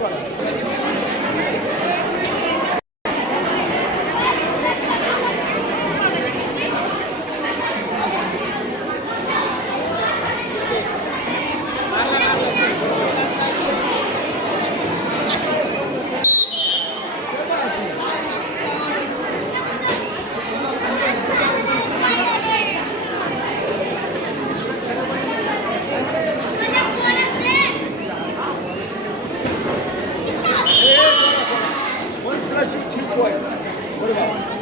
座る。これが。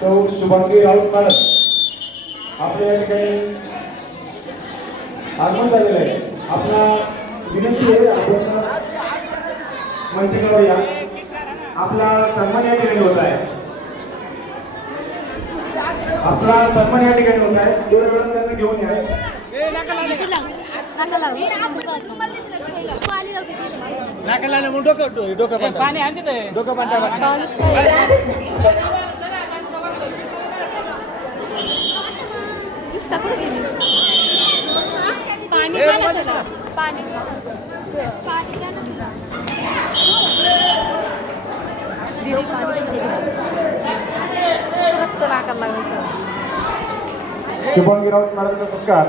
सौ शुभांगी राऊत मॅडम आपल्या या ठिकाणी आगमन झालेलं आहे. आपला विनंती आहे आपण मंचावर या. आपला सन्मान या ठिकाणी होत आहे. आपला सन्मान या ठिकाणी होत आहे. थोड्या वेळात त्यांना घेऊन या. नाकाला मग डोकं डोकं पण आणते ते. डोकं पण দিস তারপরে দিয়ে দিস পানি। পানি পানি দিদি পানি তো নাকার লাগাইছে শুভঙ্গিরাজ ম্যাডামকে নমস্কার।